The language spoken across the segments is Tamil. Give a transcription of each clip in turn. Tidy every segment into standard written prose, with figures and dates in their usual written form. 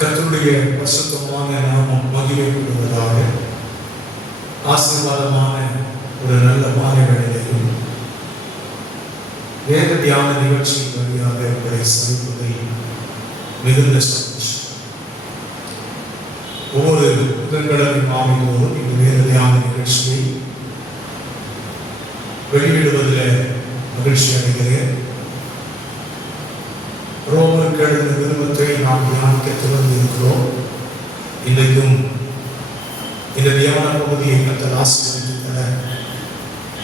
கர்த்தருடைய பரிசுத்தமான நாமம் மகிமைப்படுவதாக. ஆசீர்வாதமான ஒரு நல்ல மாலை வேளையிலும் வேத தியான நிகழ்ச்சியின் வழியாக உங்களை சந்திப்பதில் மிகுந்த சந்தோஷம். ஒவ்வொரு புதன்கிழமை மாலையோடும் இந்த வேத தியான நிகழ்ச்சியை வெளியிடுவதில் மகிழ்ச்சி அடைகிறேன். ரோமருக்கு எழுந்த நிருபத்தை நாம் தியானிக்க தொடர்ந்து இருக்கிறோம். இன்றைக்கும் இந்த தியான பகுதியை கர்த்தர் ஆசீர்வதித்து தர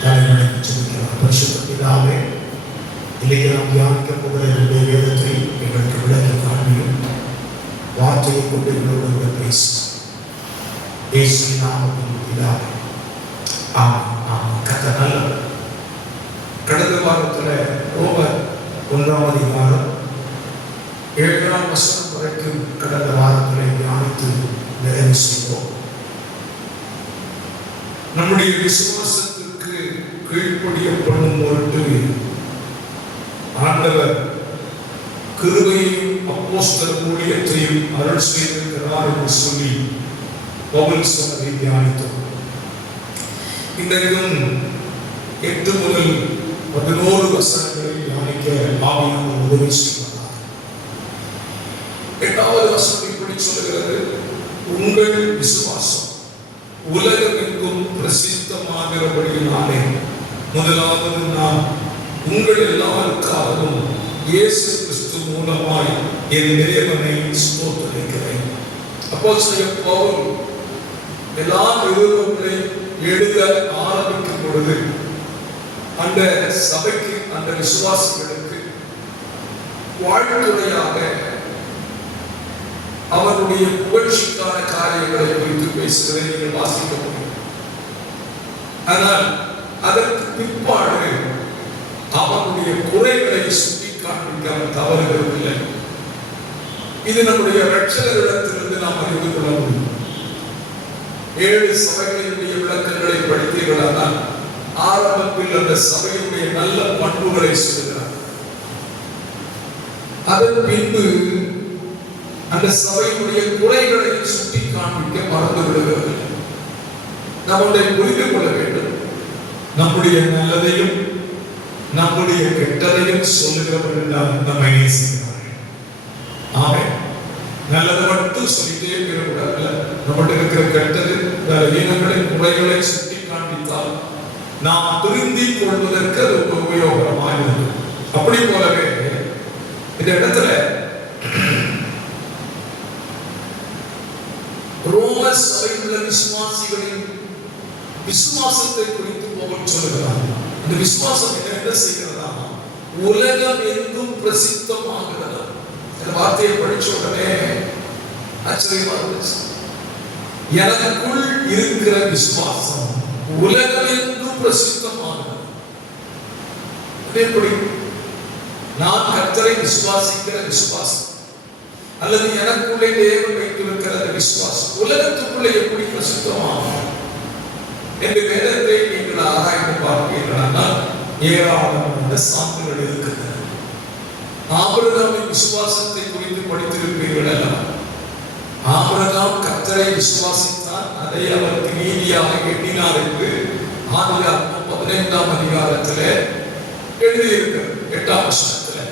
தலைவனை சொல்லிக்கிறார். பரிசுத்த பிதாவே, இன்றைக்கு நாம் தியானிக்க போகிற என்னுடைய வேதத்தை எங்களுக்கு விளக்கி காண்பியும் வார்த்தையை கொண்டு எங்களோடு பேசும் இயேசுவின் நாமத்தில் பிதாவே, ஆமென். கர்த்தர் நல்லவர். கடந்த வாரத்தில் ரோமர் 1ஆம் அதிகாரம் 7ஆம் வசனம் வரைக்கும் கடந்த வாரத்தில் தியானித்து நிறைவு செய்வோம். நம்முடைய விசுவாசத்திற்கு கீழ்ப்படியப்படும் பொருட்டு ஆண்டவர் கிருபையையும் அப்போஸ்தல ஊழியத்தையும் அருள் செய்திருக்கிறார் என்று சொல்லி பவுல் சொன்னதை தியானித்தோம். இன்றைக்கும் 8 முதல் 11 வசனங்களை தியானிக்க ஆவியானவர் உதவி செய்வார். 8வது வசனம் இப்படி சொல்லுகிறது: உங்கள் விசுவாசம் உலகமெங்கும் பிரசித்தமாகிறபடியினாலே முதலாவது நான் உங்கள் எல்லாருக்காகவும் இயேசு கிறிஸ்து மூலமாய் என் தேவனை ஸ்தோத்திரிக்கிறேன். அப்போஸ்தலன் பவுல் எல்லா நிருபங்களையும் எழுத ஆரம்பிக்கும் பொழுது அந்த சபைக்கு, அந்த விசுவாசிகளுக்கு வாழ்த்துறையாக அவருடைய புகழ்ச்சிக்கான காரியங்களை குறித்து பேசுவதை நீங்கள் வாசிக்க முடியும். ஆனால் அதற்கு பிற்பாடு அவனுடைய குறைகளை சுட்டி காண்பிக்க தவறுகிறதில்லை. இது நம்முடைய இரட்சகரிடத்திலிருந்து நாம் அறிந்து கொள்ள முடியும். 7 சபைகளுடைய விளக்கங்களை படித்தீர்களானால் ஆரம்பத்தில் அந்த சபையுடைய நல்ல பண்புகளை சொல்கிறார். அதன் பின்பு அந்த சபையுடைய குறைகளை சுட்டி காண்பிக்க மறந்து விடுகிறது. நம்முடைய புரிந்து கொள்ள வேண்டும். நம்முடைய நல்லதையும் நம்முடைய கெட்டதையும் சொல்லுகிறவர்கள் தான் நம்மை நேசிக்கிறார்கள். ஆமென். நல்லதை மட்டும் சொல்லிட்டே இருக்கக்கூடாது. நம்மகிட்ட இருக்கிற கெட்டது இனங்களை குறைகளை சுட்டி காண்பித்தால் நாம் திருந்தி கொள்வதற்கு அது உபயோகரமாக இருக்கும். அப்படி போலவே இந்த இடத்துல ரோம சபையில் உள்ள விசுவாசிகளின் விசுவாசத்தை குறித்து பவுல் சொல்லுகிறார். இந்த விசுவாசம் என்ன செய்கிறதா? உலகம் எங்கும் பிரசித்தமாகிறது. இந்த வார்த்தையை படிச்ச உடனே ஆச்சரியமா இருந்துச்சு. எனக்குள் இருக்கிற விசுவாசம் உலகம் எங்கும் பிரசித்தமாகிறது. எப்படி? நான் கர்த்தரை விசுவாசிக்கிற விசுவாசம் அல்லது எனக்குள்ளே தேவன் வைத்திருக்கிற விசுவாசம் உலகத்துக்குள்ளே எப்படி பிரசித்தமாகும் என்று வேதத்தை நீங்கள் ஆராய்ந்து பார்ப்பீர்களானால் ஏராளமான சான்றுகள் இருக்கிறது. ஆபிரகாமின் விசுவாசத்தை குறித்து படித்திருப்பீர்கள் அல்லவா? ஆபிரகாம் கர்த்தரை விசுவாசித்தார், அதை அவருக்கு நீதியாக எண்ணினார் என்று ஆதியாகமம் 15ஆம் அதிகாரத்திலே எழுதியிருக்கிறது, 8ஆம் வசனத்திலே.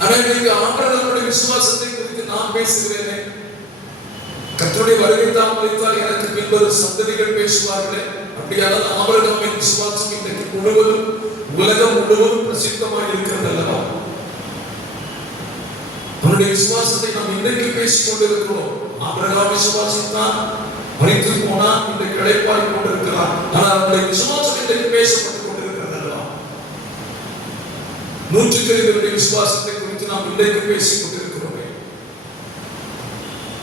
ஆனால் இன்றைக்கு ஆபிரகாமுடைய விசுவாசத்தை குறித்து நான் பேசுகிறேனே. கர்த்தருடைய வருகை தாமதித்தால் எனக்கு பின்வரும் சந்ததிகள் பேசுவார்களே. அப்படியானால் ஆபிரகாமின் விசுவாசம் இன்றைக்கு முழுவதும் உலகம் முழுவதும் பிரசித்தமாக இருக்கிறது அல்லவா? அவருடைய விசுவாசத்தை நாம் இன்றைக்கு பேசிக் கொண்டிருக்கிறோம். ஆபிரகாம் விசுவாசித்தான், மரித்து போனான், இன்றைக்கு இளைப்பாறி கொண்டிருக்கிறான். ஆனால் அவருடைய விசுவாசம் இன்றைக்கு பேசப்பட்டுக் கொண்டிருக்கிறது அல்லவா? 100 விசுவாசத்தை குறித்து நாம் இன்றைக்கு பேசிக் கொண்டிருக்கிறோம்.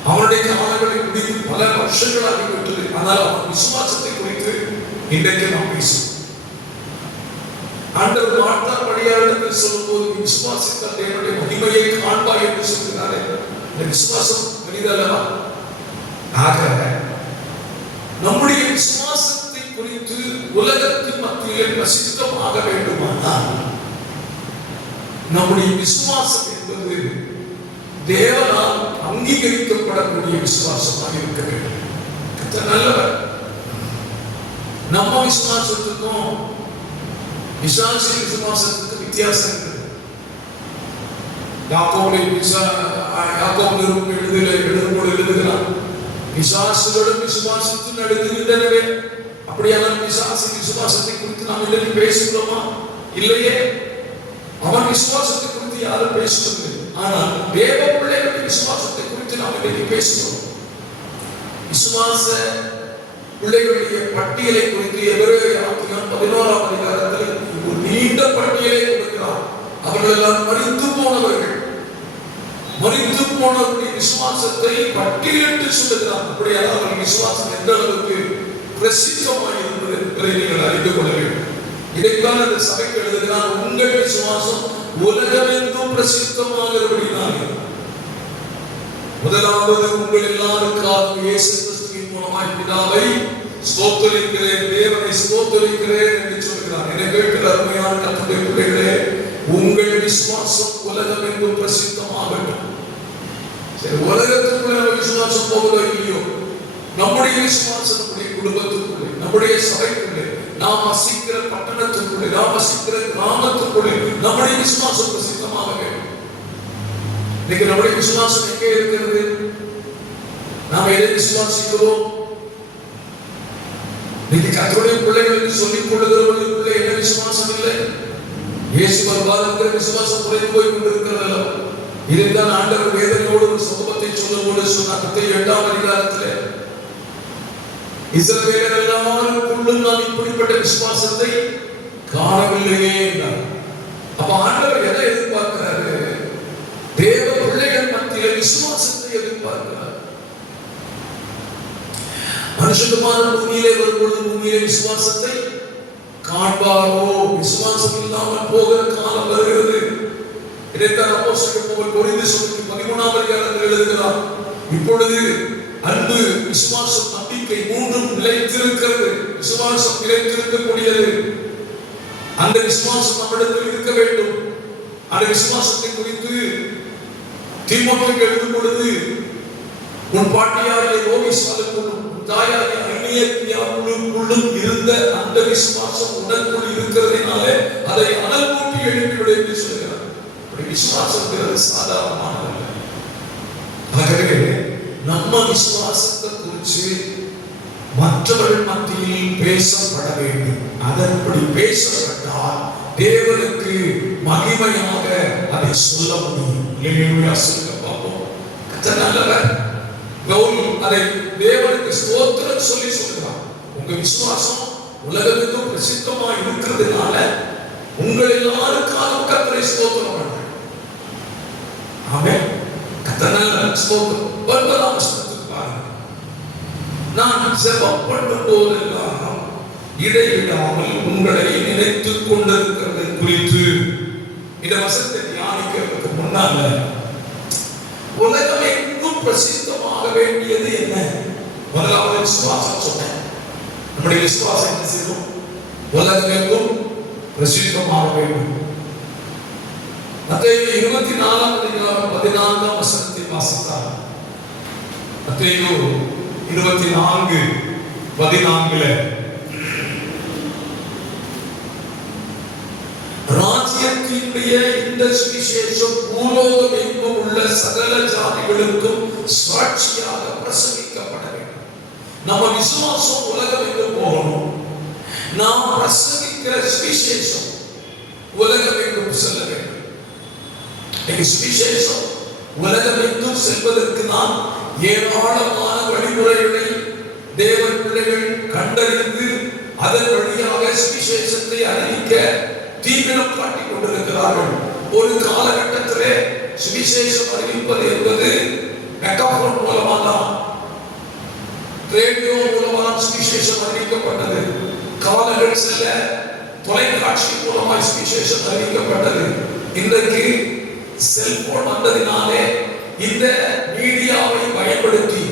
அவருடைய காலங்களை முடித்து பல வருஷங்களாகிவிட்டது. ஆனால் அவர் விசுவாசத்தை குறித்து இன்றைக்கு நாம் பேசுவோம். ஆண்டவர் மார்த்தா மரியாளிடத்தில் சொல்லும்போது விசுவாசித்தால் தேவனுடைய மகிமையை காண்பாய் என்று சொல்கிறாரே. இந்த விசுவாசம் பெரிதல்லவா? ஆக நம்முடைய விசுவாசத்தை குறித்து உலகத்தின் மத்தியிலே பிரசித்தமாக வேண்டுமானால் நம்முடைய விசுவாசம் என்பது தேவனால் அங்கீகரிக்கப்படக்கூடிய விசுவாசமாக இருக்க வேண்டும். நல்லவர். நம்ம விசுவாசத்துக்கும் விசுவாசி விசுவாசத்துக்கு வித்தியாசம் இருக்குது. யாக்கோபு எழுதுகிறான், விசுவாசிகளும் விசுவாசத்தின் நடுங்குகின்றனவே. அப்படியான விசுவாசி விசுவாசத்தை குறித்து நாம் இன்னைக்கு பேசுகிறோமா? இல்லையே. அவன் விசுவாசத்தை குறித்து யாரும் பேசுவது, ஆனால் தேவ பிள்ளைகளுடைய விசுவாசத்தை குறித்து நாம் இன்னைக்கு பேசுகிறோம். விசுவாச பிள்ளைகளுடைய பட்டியலை குறித்து எபிரேயர் 11ஆம் அதிகாரத்தில் ஒரு நீண்ட பட்டியலை கொடுக்கிறார். அவர்கள் எல்லாம் மரித்து போனவர்கள். மரித்து போனவருடைய விசுவாசத்தை பட்டியலிட்டு சொல்லுகிறார். அப்படியாக அவர்கள் விசுவாசம் எந்த அளவுக்கு பிரசித்தமாக இருந்தது என்பதை நீங்கள் அறிந்து கொள்ள வேண்டும். இதைத்தான் அந்த சபைக்கு எழுதுகிறார், உங்கள் விசுவாசம் உலகமெங்கும் பிரசித்தமாகிறபடினாலே முதலாவது உங்கள் எல்லாருக்காக இயேசு கிறிஸ்துவின் மூலமாய் பிதாவை ஸ்தோத்திரிக்கிறேன், தேவனை ஸ்தோத்திரிக்கிறேன் என்று சொல்கிறார். என கேட்கிற அருமையான கர்த்தருடைய பிள்ளைகளே, உங்கள் விசுவாசம் உலகமெங்கும் பிரசித்தமாகட்டும். சரி, உலகத்துக்குள்ள நம்ம விசுவாசம் போவதோ இல்லையோ, நம்முடைய விசுவாசம் நம்முடைய குடும்பத்துக்குள்ளே, நம்முடைய சபைக்குள்ளே, நாம் வசிக்கிற பட்டணத்துக்குள்ளே, நாம் வசிக்கிற கிராமத்துக்குள்ளே நம்முடைய விசுவாசம் பிரசித்தமாக வேண்டும். இன்னைக்கு நம்முடைய விசுவாசம் எங்கே இருக்கிறது? நாம் எதை விசுவாசிக்கிறோம்? இன்னைக்கு கர்த்தருடைய பிள்ளைகளுக்கு சொல்லிக் கொள்ளுகிறவர்களுக்குள்ளே என்ன விசுவாசம் இல்லை? இயேசு வருவார் என்கிற விசுவாசம் குறைந்து போய் கொண்டிருக்கிறதல்ல. இதைத்தான் ஆண்டவர் வேதனையோடு ஒரு சம்பவத்தை சொல்லும்போது சொன்னார். 8ஆம் அதிகாரத்திலே இஸ்ரவேலர் எல்லாருக்குள்ளும் நான் இப்படிப்பட்ட விசுவாசத்தை காணவில்லையே என்றார். அப்ப ஆண்டவர் எதை எதிர்பார்க்கிறாரு? தேவ பிள்ளைகள் மத்தியில் விசுவாசத்தை எதிர்பார்க்கிறார். மனுஷகுமாரன் பூமியிலே வரும்பொழுது பூமியிலே விசுவாசத்தை காண்பாரோ? விசுவாசம் இல்லாமல் போகிற காலம் வருகிறது. இதைத்தான் அப்போஸ்தலர் பவுல் கொரிந்து சபைக்கு 13ஆம் அதிகாரத்தில் எழுதுகிறார். இப்பொழுது அன்பு, விசுவாசம், நம்பிக்கை மூன்றும் நிலைத்திருக்கிறது. விசுவாசம் நிலைத்திருக்கக்கூடியது. அந்த விசுவாசம் நம்மிடத்தில் இருக்க வேண்டும். அந்த விசுவாசத்தை குறித்து தீமோத்தேயுக்கு எழுதும் பொழுது, உன் பாட்டியாகிய லோயிசாளுக்குள்ளும் தாயாகிய அகிலேயாவுக்குள்ளும் இருந்த அந்த விசுவாசம் உனக்குள் இருக்கிறதுனாலே அதை அனல் மூட்டி எழுப்பிவிடு என்று சொல்கிறார். அப்படி விசுவாசம் சாதாரணமானது. ஆகவே நம்ம விசுவாசத்தை குறித்து மற்றவர்கள் மத்தியில் பேசப்பட வேண்டும். அதன்படி பேசப்பட்டால் தேவனுக்கு மகிமையாக அதை சொல்ல முடியும். சொல்லுங்க பார்ப்போம். நல்லவர் பவுல் அதை தேவனுக்கு ஸ்தோத்திரம் சொல்லி சொல்கிறார். உங்க விசுவாசம் உலகத்துக்கும் பிரசித்தமா இருக்கிறதுனால உங்கள் எல்லாருக்காக கர்த்தரை ஸ்தோத்திரம் பண்றேன். ஆமென். கர்த்தரால் ஸ்தோத்திரம். 9ஆம் வசனத்துக்கு பாருங்க. நான் ஜெபம் பண்ணும் போதெல்லாம் இடைவிடாமல் உங்களை நினைத்துக் கொண்டிருக்கிறது குறித்து. இந்த வசனத்தை தியானிக்கிறதுக்கு முன்னால உலகம் எங்கும் பிரசித்தமாக வேண்டியது என்ன? முதலாவது விசுவாசம் சொன்னேன். நம்முடைய விசுவாசம் என்ன செய்யும்? உலகம் எங்கும் பிரசித்தமாக வேண்டும். மத்தேயு 24ஆம் அதிகாரம் 14ஆம் வசனத்தை வாசித்தார். மத்தேயு 24:14 ராஜ்யத்தினுடைய இந்த சுவிசேஷம் பூலோகம் எங்கும் உள்ள சகல ஜாதிகளுக்கும் சாட்சியாக பிரசங்கிக்கப்பட வேண்டும். நம்ம விசுவாசம் உலகம் எங்கும் போகணும். நாம் பிரசங்கிக்கிற சுவிசேஷம் உலகம் எங்கும் செல்ல வேண்டும். சுவிசேஷம் உலகம் எங்கும் செல்வதற்கு நாம் ஏராளமான வழிமுறைகளை தேவன் பிள்ளைகள் கண்டறிந்து அதன் வழியாக சுவிசேஷத்தை அறிவிக்க தீவிரம் காட்டிக் கொண்டிருக்கிறார்கள். ஒரு காலகட்டத்திலே சுவிசேஷம் அறிவிப்பது என்பது மெகாஃபோன் மூலமாக தான், ரேடியோ மூலமாக சுவிசேஷம் அறிவிக்கப்பட்டது. காலங்கள் செல்ல தொலைக்காட்சி மூலமாக சுவிசேஷம் அறிவிக்கப்பட்டது. இன்றைக்கு செல்போன் வந்ததினாலே இந்த மீடியாவை பயன்படுத்தி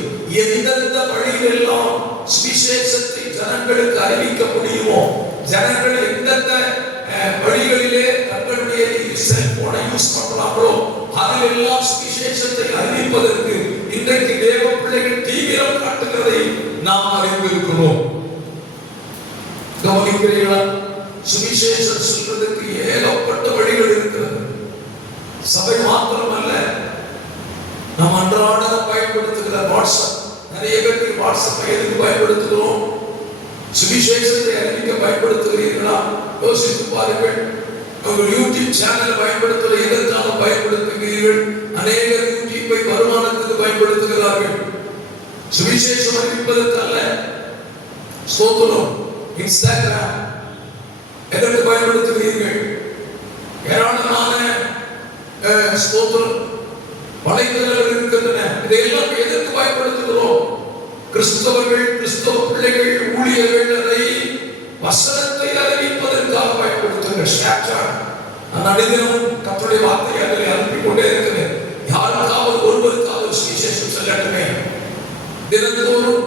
எந்தெந்த வழியிலெல்லாம் சுவிசேஷத்தை ஜனங்களுக்கு அறிவிக்க முடியுமோ, ஜனங்கள் எந்தெந்த வழிகளிலே தங்களுடைய செல்போனை யூஸ் பண்ணலாங்களோ அதில் எல்லாம் சுவிசேஷத்தை அறிவிப்பதற்கு இன்றைக்கு தேவ பிள்ளைகள் தீவிரம் காட்டுகிறதை நாம் அறிந்திருக்கிறோம். கவனிக்கிறீர்களா? சுவிசேஷம் சொல்றதுக்கு ஏகப்பட்ட வழிகள் இருக்கிறது. சபை மாத்திரமல்ல, நாம் அன்றாட பயன்படுத்துகிற வாட்ஸ்அப், நிறைய பேருக்கு வாட்ஸ்அப்பை எதுக்கு பயன்படுத்துகிறோம்? சுவிசேஷத்தை அறிவிக்க பயன்படுத்துகிறீர்களா? யோசித்து பாருங்கள். உங்கள் யூடியூப் சேனலை பயன்படுத்துகிற எதற்காக பயன்படுத்துகிறீர்கள்? அநேகர் யூடியூப்பை வருமானத்துக்கு பயன்படுத்துகிறார்கள், சுவிசேஷம் அறிவிப்பதற்கு அல்ல. ஸ்தோத்திரம். இன்ஸ்டாகிராம் எதற்கு பயன்படுத்துகிறீர்கள்? ஏராளமான ஸ்தோத்திரம் வலைத்தளங்கள் இருக்கின்றன. இதையெல்லாம் எதற்கு பயன்படுத்துகிறோம்? கிறிஸ்தவர்கள், கிறிஸ்தவ பிள்ளைகள், ஊழியர்கள் அதை வசனத்தை அறிவிப்பதற்காக பயன்படுத்துகிறார். நான் அடிதினமும் கர்த்தருடைய வார்த்தையை அதில் அனுப்பிக் கொண்டே இருக்கிறேன். யாருக்காவது ஒருவருக்காவது சுவிசேஷம் சொல்லட்டுமே. தினந்தோறும்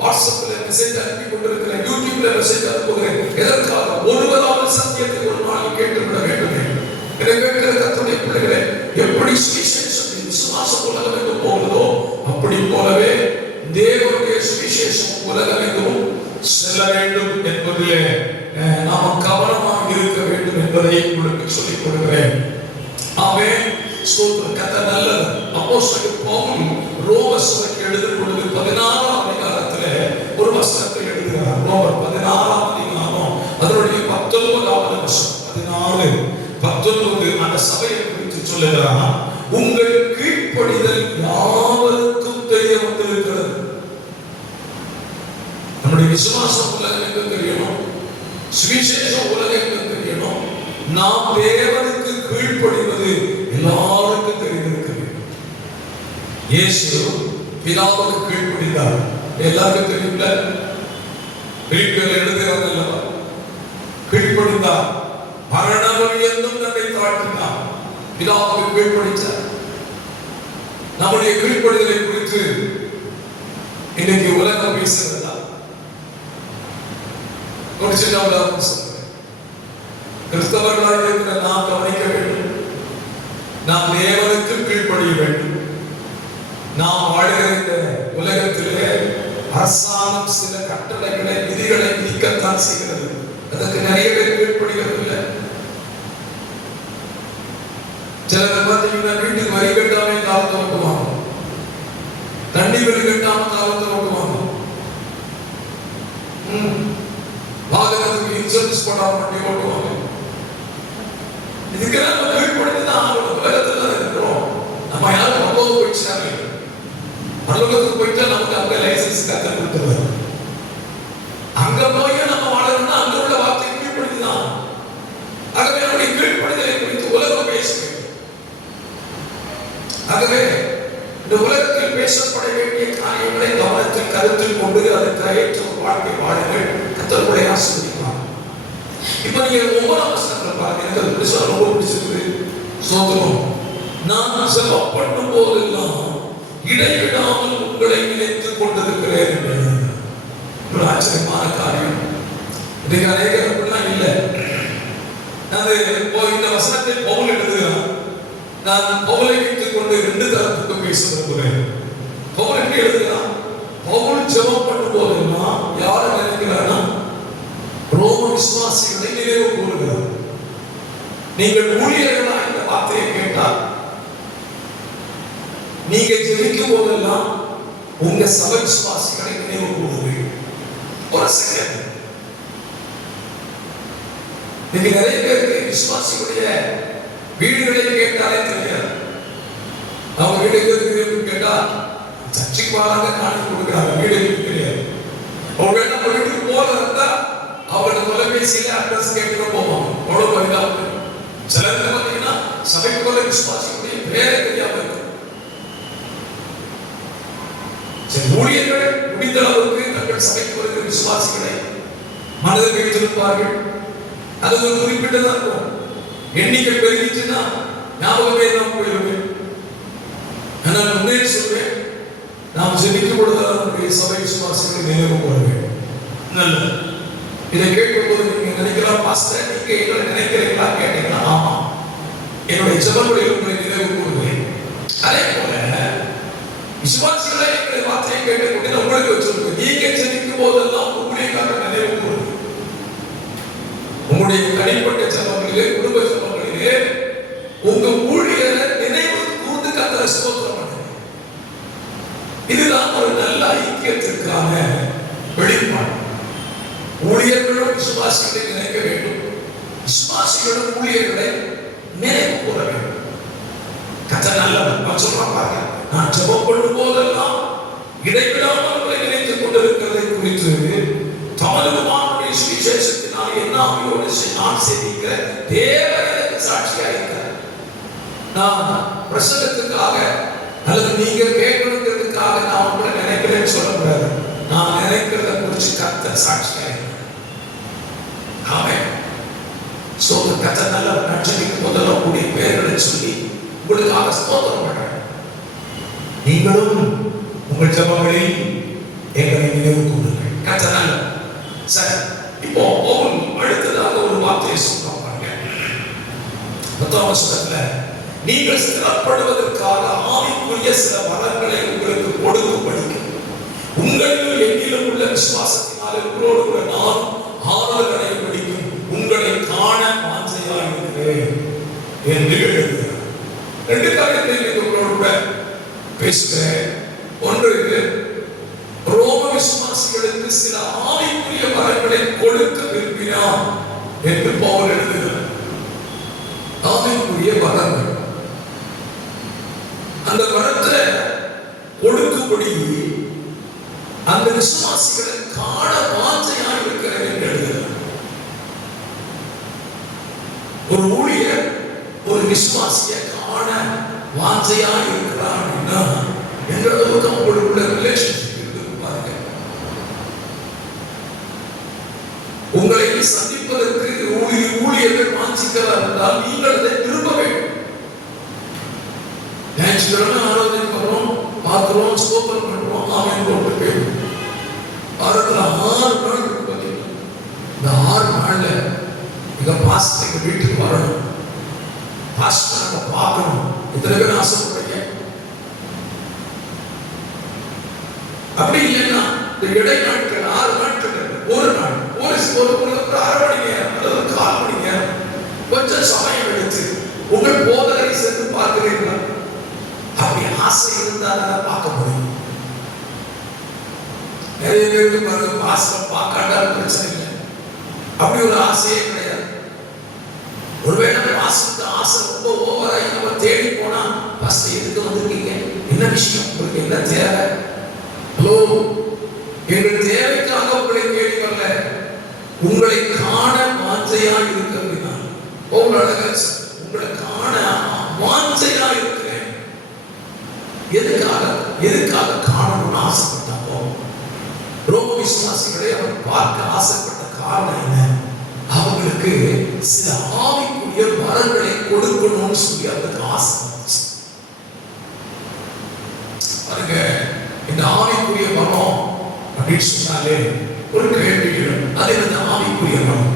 வாட்ஸ்அப்பில் மெசேஜ் அனுப்பி கொண்டிருக்கிறேன், யூடியூப்ல மெசேஜ் அனுப்புகிறேன். எதற்காக? ஒருவராவது சத்தியத்தை ஒரு நாள் கேட்டுவிட வேண்டுமே. கேட்கிற கர்த்தருடைய பிள்ளைகளே, எப்படி சுவிசேஷத்தின் விசுவாச உலகம் என்று போகுதோ அப்படி போலவே தேவனுடைய சுவிசேஷம் உலகமெங்கும் செல்ல வேண்டும் என்பதிலே நாம் கவனமாக இருக்க வேண்டும் என்பதை உங்களுக்கு சொல்லிக் கொடுக்கிறேன். ஆமென். ஸ்தோத்திரம். கர்த்தர் நல்லவர். அப்போஸ்தலர் பவுல் ரோம சபைக்கு எழுதும் பொழுது 16ஆம் அதிகாரத்திலே ஒரு வசனத்தை எழுதுகிறார். ரோமர் 16ஆம் அதிகாரம் அதனுடைய 19வது வசனம், 16:19 அந்த சபையை குறித்து சொல்லுகிறார். உங்கள் கீழ்ப்படிதல் யாவருக்கும் தெரிய வந்திருக்கிறது. நம்முடைய விசுவாசம் உலகெங்கும் தெரியணும், சுவிசேஷம் உலகெங்கும் தெரியணும். நாம் தேவனுக்கு கீழ்ப்படிவது எல்லாருக்கும் தெரிந்திருக்கிறது. இயேசு பிதாவுக்கு கீழ்ப்படிந்தார், எல்லாருக்கும் தெரியும்ல. பிலிப்பியர் எழுதுகிறார் அல்லவா, கீழ்ப்படிந்தார், மரண வழியெங்கும் தன்னை தாழ்த்தினார், பிதாவுக்கு கீழ்ப்படித்தார். நம்முடைய கீழ்ப்படிதலை குறித்து இன்னைக்கு உலகம் பேசுகிறதா? ஒரு சின்ன உதாரணம் சொல்றேன். கிறிஸ்தவர்களாக இருக்கிற நாம் கவனிக்க வேண்டும். நாம் தேவனுக்கு கீழ்ப்படிய வேண்டும். நாம் வாழ்கிற இந்த உலகத்திலே அரசாங்கம் சில கட்டளைகளை, விதிகளை விதிக்கத்தான் செய்கிறது. அதற்கு நிறைய பேர் கீழ்ப்படிகிறது இல்லை. சிலர் பார்த்தீங்கன்னா வீட்டுக்கு வரி கட்டாமே காலத்தை ஓட்டுவாங்க, தண்ணி வரி கட்டாம காலத்தை ஓட்டுவாங்க, வாகனத்துக்கு இன்சூரன்ஸ் போடாம வண்டி ஓட்டுவாங்க. இதுக்கெல்லாம் நம்ம கீழ்ப்படிதான் ஆகணும். உலகத்துல தான் இருக்கிறோம். நம்ம யாரும் அவ்வளவு போயிடுச்சாங்க. அலுவலகத்துக்கு போயிட்டா நமக்கு அங்க லைசன்ஸ் கத்த கொடுத்துருவாரு. அங்க போய் நம்ம வாழணும்னா அங்க உள்ள வார்த்தை கீழ்ப்படுத்திதான். ஆகவே நம்முடைய கீழ்ப்படுதலை குறித்து உலகம் பேசுகிறது. ஆகவே இந்த உலகத்தில் பேசப்பட வேண்டிய காரியங்களை கவனத்தில் கருத்தில் கொண்டு அதற்கு ஏற்ற வாழ்க்கை வாழுங்கள். கர்த்தருடைய ஆசீர்வதிப்பார். இப்ப நீங்க ஒவ்வொரு வசனங்களை பாருங்க. எனக்கு அது பிடிச்சா ரொம்ப பிடிச்சிருக்கு. ஸ்தோத்திரம். நான் ஜெபம் பண்ணும் போதெல்லாம் இடைவிடாமல் உங்களை நினைத்துக் கொண்டிருக்கிறேன் என்று. ஒரு ஆச்சரியமான காரியம். இன்னைக்கு அநேகர் அப்படிலாம் இல்லை. அது இந்த வசனத்தை பவுல் எழுதுகிறார். நான் பவுலை வைத்துக் கொண்டு 2 தரப்புக்கு பேச விரும்புகிறேன். பவுல் எப்படி எழுதுகிறார்? பவுல் ஜெபம் பண்ணும் போதெல்லாம் யாரை நினைக்கிறார்னா ரோம விசுவாசிகளை நினைவு கூறுகிறார். நீங்கள் ஊழியர்களா இந்த வார்த்தையை கேட்டால் நீங்க ஜெபிக்கும் போதெல்லாம் உங்க சபை விசுவாசிகளை நினைவு கூறுவீர்கள். ஒரு செகண்ட். நீங்க நிறைய பேருக்கு விசுவாசிகளுடைய வீடுகளை கேட்டாலே தெரியாது. அவங்க வீடு எங்க கேட்டா சர்ச்சைக்கு வராங்க, காணி கொடுக்குறாங்க, வீடு தெரியாது. அவங்க நம்ம வீட்டுக்கு போல இருந்தா அவங்களோட தொலைபேசியில அட்ரஸ் கேட்டு போவாங்க. அவ்வளவு பரிதாபம். சிலருக்கு பார்த்தீங்கன்னா சபைக்கு போல விசுவாசிகளுடைய பேரை தெரியாம இருக்கு. ஊழியர்கள் முடிந்த அளவுக்கு தங்கள் சபைக்கு வருகிற விசுவாசிகளை மனதில் வைத்திருப்பார்கள். அது ஒரு குறிப்பிட்டதான் இருக்கும். எண்ணிக்கை பெருகிச்சுன்னா ஞாபகமே நாம் போயிருவேன். ஆனால் உண்மையை சொல்வேன், நாம் ஜெபிக்கும் பொழுது நம்முடைய சபை விசுவாசிகளை நினைவு கூறுவேன். நல்லது. இதை கேட்கும் போது நீங்க நினைக்கலாம், பாஸ்டர் நீங்க எங்களை நினைக்கிறீங்களா கேட்டீங்களா? ஆமா, என்னுடைய ஜெபங்களில் உங்களை நினைவு கூறுவேன். ஸ்தோத்திரம் பண்ணுங்க. இதுதான் ஒரு நல்ல ஐக்கியத்திற்கான வெளிப்பாடு. ஊழியர்களும் விசுவாசிகளை நினைக்க வேண்டும், விசுவாசிகளும் ஊழியர்களை நினைவு கூற வேண்டும். கர்த்தர் நல்லவர் சொல்றான் பாருங்க, நான் ஜெபம் பண்ணும் போதெல்லாம் இடைவிடாமல் உங்களை நினைத்துக் கொண்டிருக்கிறதை குறித்து தமது குமாரனுடைய சுவிசேஷத்தினால் என்ன ஆவியோடு நான் சேவிக்கிற தேவன் எனக்கு சாட்சியாக இருக்கிறார். நான் பிரசங்கத்துக்காக அல்லது நீங்க கேட்கணுங்கிறதுக்காக நான் உங்களை நினைக்கிறேன்னு சொல்லக்கூடாது. நான் நினைக்கிறத குறித்து கர்த்தர் சாட்சியாக இருக்கிறார். ஆமென். கர்த்தர் நல்லவர். நட்சத்திற்கு முதல்ல கூடிய பெயர்களை சொல்லி உங்களுக்காக ஸ்தோத்திரம் பண்றேன். நீங்களும் உங்கள் ஜெபங்களில் எங்களை நினைவு கூறுங்கள். கர்த்தர் நல்லவர். சரி, இப்போ பவுல் அடுத்ததாக ஒரு வார்த்தையை சொல்றாங்க. 10ஆம் வசனத்துல, நீங்கள் ஸ்திரப்படுவதற்காக ஆவிக்குரிய சில வரங்களை உங்களுக்கு கொடுக்கும்படிக்கு உங்களிலும் என்னிலும் உள்ள விசுவாசத்தினாலே உங்களோடு கூட நான் ஆறுதல் அடையும்படிக்கும் உங்களை காண வாஞ்சையாக இருக்கிறேன் என்று எழுதுகிறார். 2 காரியத்தை உங்களோடு கூட பேசுகிறேன். ஒன்று, ரோம விசுவாசிகளுக்கு சில ஆவிக்குரிய வரங்களை கொடுக்க விரும்பினார் என்று பவுல் எழுதுகிறார். ஆவிக்குரிய வரங்கள், அந்த வரத்தை கொடுக்கும்படி அந்த விசுவாசிகளை காண வாஞ்சையாக இருக்கிறார் என்று எழுதுகிறார். ஒரு ஊழியர் ஒரு விசுவாசியை காண வாஞ்சையாக இருக்கிறார் அப்படின்னா எந்த அளவுக்கு அவங்களுக்குள்ள ரிலேஷன்ஷிப் இருக்கு பாருங்க. உங்களை சந்திப்பதற்கு ஊழியர்கள் வாஞ்சிக்கிறார் என்றால் நீங்கள் அதை விரும்ப வேண்டும். ஞாயிற்றுக்கிழமை ஆராதனை பண்றோம், பார்க்கிறோம், ஸ்தோத்திரம் பண்றோம், ஆமென் போட்டு போயிடும். வாரத்துல 6 நாள் இருக்கு பார்த்தீங்கன்னா, இந்த 6 நாள்ல எங்க பாஸ்டர் எங்க வீட்டுக்கு வரணும், பாஸ்டர் நாங்க பார்க்கணும். இத்தனை பேர் ஆசைப்படுறீங்க. அப்படி இல்லைன்னா இந்த இடை நாட்கள் 6 நாட்கள் ஒரு நாள் ஒரு அரை மணி நேரம் அல்லது 1/4 மணி நேரம் கொஞ்சம் சமயம் எடுத்து உங்கள் போதகரை சென்று பார்க்கிறீர்களா? அப்படி ஆசை இருந்தால் தான் பார்க்க முடியும். நிறைய பேருக்கு பாஸ்டர் பார்க்காட்டாலும் பிரச்சனை இல்லை, அப்படி ஒரு ஆசையே கிடையாது. ஒருவேளை பாஸ்டருக்கு ஆசை ரொம்ப ஓவராகி நம்ம தேடி போனா, பாஸ்டர் எதுக்கு வந்திருக்கீங்க, என்ன விஷயம், உங்களுக்கு என்ன தேவை, ஹலோ எங்கள் தேவைக்காக உங்களை தேடி வரல, உங்களை காண வாஞ்சையா இருக்கிறீங்க. உங்களை காண வாஞ்சையா இருக்கிறேன். எதுக்காக காணணும்னு ஆசைப்பட்டாப்போ ரோம விசுவாசிகளை அவர் பார்க்க ஆசைப்பட்ட காரணம் என்ன? அவங்களுக்கு சில ஆவிக்குரிய வரங்களை கொடுக்கணும்னு சொல்லி அவருக்கு ஆசை. பாருங்க, இந்த ஆவிக்குரிய வரம் அப்படின்னு சொன்னாலே ஒரு கேள்வி எழும். அது இந்த ஆவிக்குரிய வரம்.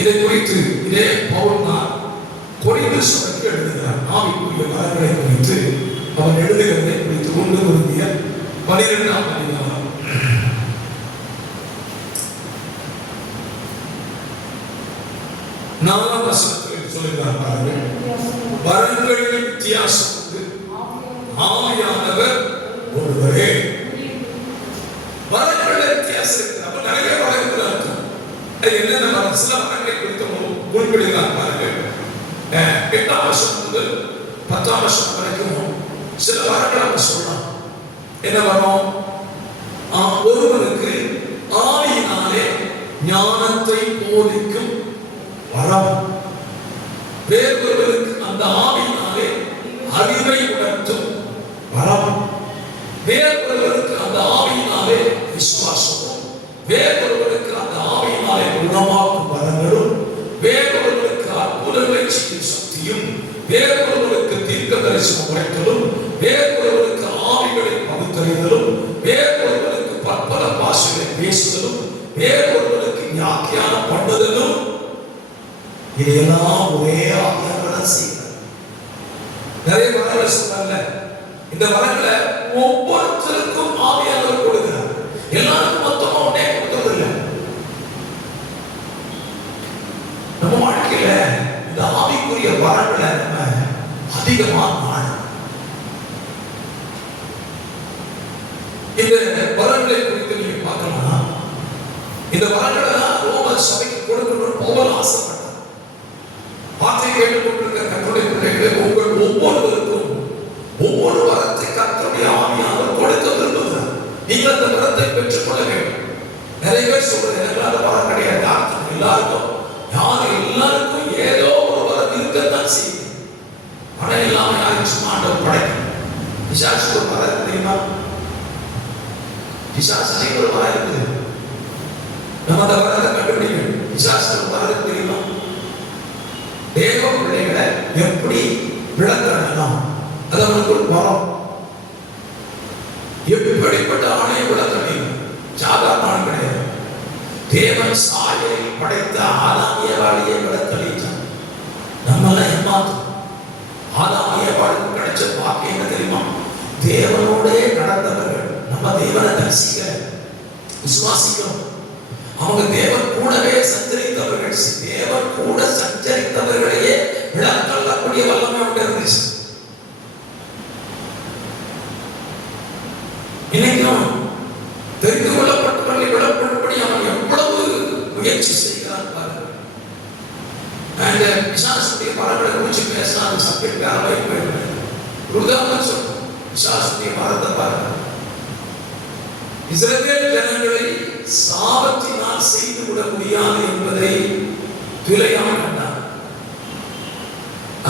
இதை குறித்து இதே பவுல் தான் கொரிந்து சபைக்கு எழுதுகிறார். ஆவிக்குரிய வரங்களை குறித்து அவர் எழுதுகிறதை குறித்து 1 கொரிந்தியர் 12ஆம் அதிகாரம் 4ஆம் வசனத்தில் சொல்லுகிறார் பாருங்க, வரங்களின் வித்தியாசம் உண்டு, ஆவியானவர் ஒருவரே. வரங்களின் வித்தியாசம் இருக்கு. அப்ப நிறைய வரங்கள் இருக்கு. அது என்னென்ன வரம்? சில வரங்களை குறித்து குறிப்பிடுகிறார் பாருங்க. 8ஆம் வசனம் முதல் 10ஆம் வசனம் வரைக்கும் சில வரங்களை நம்ம சொல்லலாம். என்ன வரும்? ஒருவருக்கு ஆவியினாலே ஞானத்தை போதிக்கும் வரம், வேறொருவருக்கு அந்த ஆவியினாலே அறிவை உணர்த்தும் வரம், வேறொருவருக்கு அந்த ஆவியினாலே விசுவாசமும், வேறொருவருக்கு அந்த ஆவியினாலே குணமாக்கும் வரங்களும், வேறொருவருக்கு அற்புதங்களை செய்யும் சக்தியும், வேறொருவருக்கு தீர்க்க தரிசனம் உரைத்தலும், வேறொருவருக்கு ஆவிகளை பகுத்தறிதலும், வேறொருவருக்கு பற்பல பாஷைகளை பேசுதலும், வேறொருவருக்கு வியாக்கியானம் பண்ணுதலும், இதையெல்லாம் ஒரே ஆவியானவர் செய்கிறார். நிறைய வரங்களை சொன்னால இந்த வரங்களை ஒவ்வொருத்தருக்கும் ஆவியானவர் கொடுக்கிறார். எல்லாருக்கும் மொத்தமா ஒன்னே கொடுத்ததில்லை. நம்ம வாழ்க்கையில இந்த ஆவிக்குரிய வரங்களை நம்ம அதிகமா பார்க்கலாம். இந்த வரங்களை தான் ரோம சபைக்கு கொடுக்கணும்னு பவுல் ஆசைப்பட்டார். வார்த்தை கேட்டுக்கொண்டிருக்கிற கர்த்தருடைய பிள்ளைகளே, உங்கள் ஒவ்வொருவருக்கும் ஒவ்வொரு வரத்தை கர்த்தருடைய ஆவியானவர் கொடுக்க விரும்புகிறார். நீங்கள் அந்த வரத்தை பெற்றுக்கொள்ள வேண்டும். நிறைய பேர் சொல்றது எனக்கு அந்த வரம் கிடையாது. எல்லாருக்கும் எல்லாருக்கும் ஏதோ ஒரு வரம் இருக்கத்தான் செய்யும். படம் இல்லாம யாரும் சும்மா ஆண்டவர் படைக்கும். பிசாசுக்கு ஒரு வரம் தெரியுமா? பிசாசுக்கு ஒரு வரம் இருக்குது. நம்ம அந்த வரத்தை கண்டுபிடிக்கணும். பிசாசுக்கு ஒரு வரம் தெரியுமா? தேவ பிள்ளைகளை எப்படி விளக்கணும், அது அவனுக்கு ஒரு வரம். எப்படிப்பட்ட ஆணையை விளக்கணும்? சாதாரண ஆண் கிடையாது. தேவன் சாயலில் படைத்த ஆதாம் ஏவாளையை விளக்கணிச்சான். நம்மெல்லாம் ஏமாத்தோம். ஆதாம் ஏவாளுக்கு கிடைச்ச வாக்கு என்ன தெரியுமா? தேவனோடே நடந்தவர்கள். நம்ம தேவனை தரிசிக்க விசுவாசிக்கிறோம். அவங்க தேவன் கூடவே சஞ்சரித்தவர்கள். தேவன் கூட சஞ்சரித்தவர்களையே விளக்கக்கூடிய வல்லமை இருந்துச்சு. இன்னைக்கும் தெரிந்து கொள்ளப்பட்டவர்களை விடப்படும்படி அவன் எவ்வளவு முயற்சி செய்கிறான் பாருங்க. அந்த பிசாசுடைய மரங்களை குறிச்சு பேசினா அது சப்ஜெக்ட் ஆகவே போயிடுவேன். ஒரு உதாரணம் சொல்றோம். பிசாசுடைய மரத்தை பாருங்க. இஸ்ரவேல் ஜனங்களை சாபத்தினால் செய்து விட முடியாது என்பதை துலையாமல் கண்டான்.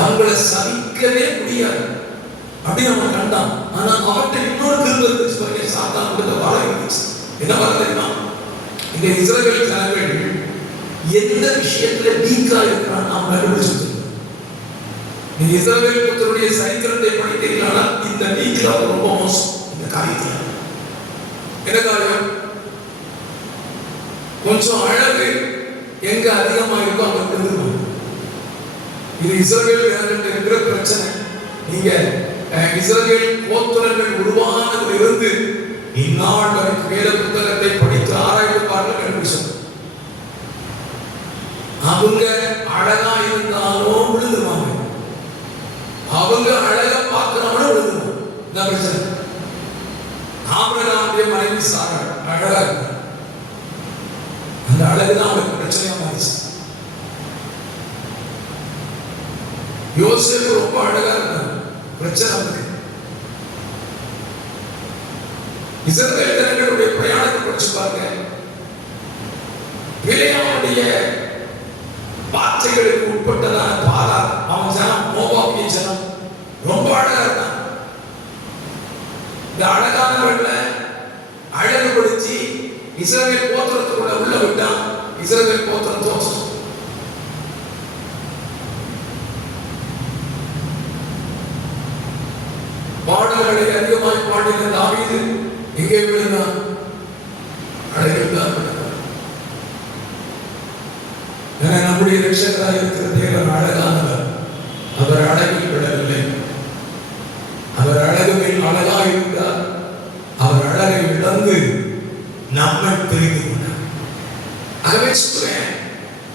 அவங்களை சபிக்கவே முடியாது அப்படின்னு அவன் கண்டான். ஆனா அவன்கிட்ட இன்னொரு கிருபை இருந்துச்சு. சாத்தான் கொடுத்த வரம் இருந்துச்சு. என்ன வரம் தெரியுமா? இந்த இஸ்ரவேல் ஜனங்கள் எந்த விஷயத்துல வீக்கா இருக்கிறான் நாம் கண்டுபிடிச்சிருக்கோம். நீ இஸ்ரவேல் புத்தருடைய சரித்திரத்தை படித்தீங்கன்னா இந்த வீக்ல ரொம்ப மோசம். இந்த காரியத்துல என்ன காரியம்? கொஞ்சம் அழகு எங்க அதிகமா இருக்கோ அங்க திரும்பும். இது இஸ்ரவேல் ஜனங்கள் இருக்கிற பிரச்சனை. நீங்க இஸ்ரவேல் கோத்திரங்கள் உருவானதில் இருந்து இந்நாள் வரைக்கும் வேத புத்தகத்தை படித்து ஆராய்ந்து பார்க்க கண்டுபிடிச்சோம். அவங்க அழகா இருந்தாலும் விழுந்துருவாங்க. அவங்க அழகா பார்க்கிறவங்களும் விழுந்துருவாங்க. என்ன பிரச்சனை? ஆபிரகாமுடைய மனைவி சாராள் அழகா இருந்தா. அந்த அழகுதான் அவருக்கு பிரச்சனையா மாறிச்சு. யோசேப்பு ரொம்ப அழகா இருந்தார். பிரச்சனை வந்து இஸ்ரவேல் ஜனங்களுடைய பிரயாணத்தை படிச்சு பாருங்க. பிலேயாமுடைய வார்த்தைகளுக்கு உட்பட்டதான பாரா அவன் ஜனம் மோவாபிய ஜனம் ரொம்ப அழகா இருந்தான். இந்த அழகானவர்கள அழகுபடுத்தி இஸ்ரவேல் கோத்திரத்துக்குள்ள உள்ள விட்டான். இஸ்ரவேல் கோத்திரம் தோற்றம். பாடல்களை அதிகமாய் பாடின தாவீது எங்கே விழுந்தான்? அழகில் தான் விழுந்தான். நம்முடைய ரட்சகராக இருக்கிற தேவன் அழகானவர். அவர் அழகில் விடவில்லை. அவர் அழகுவில் அழகா இருந்தார். அவர் அழகை இழந்து நம்மை தெரிந்து கொண்டார். ஆகவே சொல்றேன்,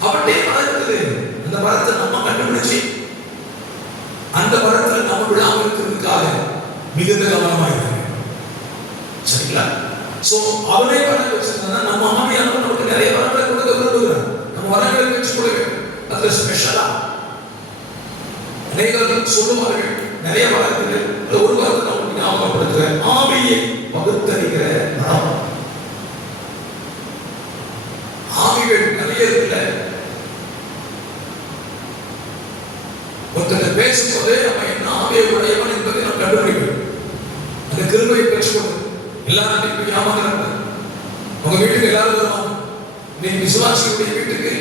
அவருடைய மரம் இருக்குது. அந்த மரத்தை நம்ம கண்டுபிடிச்சு அந்த மரத்தில் நம்ம விழாமல் இருக்கிறதுக்காக மிகுந்த கவனமாக சரிங்களா? சோ அவரே வரம் வச்சிருந்தா நம்ம ஆவியானவர் நமக்கு நிறைய வரங்களை கொடுக்க விரும்புகிறார். நம்ம வரங்களை வச்சுக்கொள்ள வேண்டும். அதுல ஸ்பெஷலா அநேகர்கள் சொல்லுவார்கள் நிறைய வரங்கள். ஒரு வாரத்தை நான் ஞாபகப்படுத்துகிறேன். ஆவியை பகுத்தறிகிற மரம். ஆவிகள் நிறைய இருக்குல்ல. ஒருத்தர் பேசும்போதே நம்ம என்ன ஆவியை உடையவன் என்பதை நாம் கண்டுபிடிக்கணும். அந்த கிருபையை பெற்றுக்கொண்டு எல்லாரும் ஞாபகம். உங்க வீட்டுக்கு எல்லாரும் வருவாங்க. நீங்க விசுவாசியுடைய வீட்டுக்கு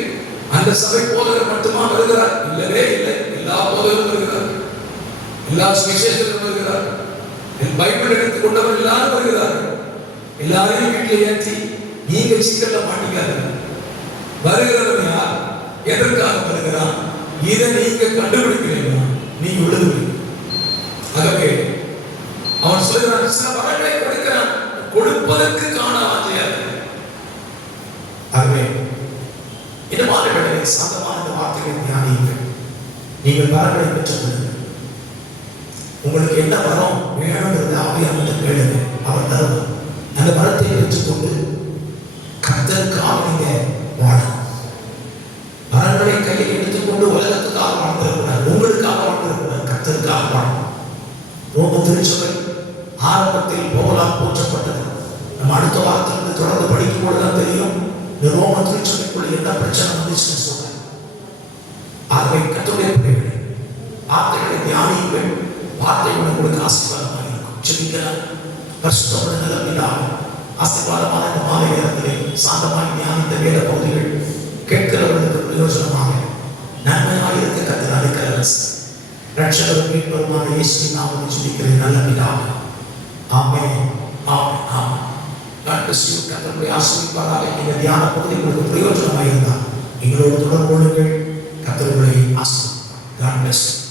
அந்த சபை போதகர் மட்டுமா வருகிறார்? இல்லவே இல்லை. எல்லா போதகரும் வருகிறார். எல்லா சுவிசேஷரும் வருகிறார். பைபிள் எடுத்துக் கொண்டவர் எல்லாரும் வருகிறார்கள். எல்லாரையும் வீட்டில் ஏற்றி நீங்க சிக்கல்ல மாட்டிக்காத. வருகிறவர் யார்? எதற்காக வருகிறான்? இதை நீங்க கண்டுபிடிக்கிறீங்களா? நீங்க விழுதுவீங்க. ஆகவே அவன் சொல்லுகிறான், சில வரங்களை கொடுக்கிறான், கொடுப்பதற்கு காண ஆசையாக. ஆகவே இந்த மாதிரி சாந்தமான வார்த்தைகளை தியானியுங்கள். நீங்கள் வரங்களை பெற்றுக்கொள்ளுங்கள். உங்களுக்கு என்ன வரம் வேணுங்கிறத ஆவியானவர்கிட்ட கேளுங்க. அவர் தருவார். அந்த வரத்தை பெற்றுக்கொண்டு ரோம திருச்சபை ஆரம்பத்தில் பவுலால் போற்றப்பட்டது. நம்ம அடுத்த வாரத்திலிருந்து தொடர்ந்து படிக்கும் பொழுதுதான் தெரியும் இந்த ரோம திருச்சபைக்குள்ள என்ன பிரச்சனை வந்துச்சுன்னு சொல்றேன். ஆகவே கர்த்தருடைய பிள்ளைகளே, வார்த்தைகளை தியானியுங்கள். வார்த்தை உங்களுக்கு ஆசீர்வாதமாக இருக்கும். செபிக்கலாம். பரிசுத்தமுள்ள நல்ல பிதாவே, ஆசீர்வாதமான இந்த மாலை நேரத்திலே சாந்தமாய் தியானித்த வேத பகுதிகள் கேட்கிறவர்களுக்கு பிரயோஜனமாக நன்மையாக இருக்க கர்த்தர் அழைக்கிறார். ரட்சகரும் மீட்பருமான இயேசுவின் நாமத்தில் ஜெபிக்கிறேன் நல்ல பிதாவே. ஆமென். ஆமென். ஆமென். God bless you. கர்த்தருடைய ஆசீர்வாதமாக இந்த தியான பகுதி உங்களுக்கு பிரயோஜனமாக இருந்தால் எங்களோடு தொடர்பு கொள்ளுங்கள். கர்த்தர் உங்களை ஆசீர்வதிப்பார். God bless you.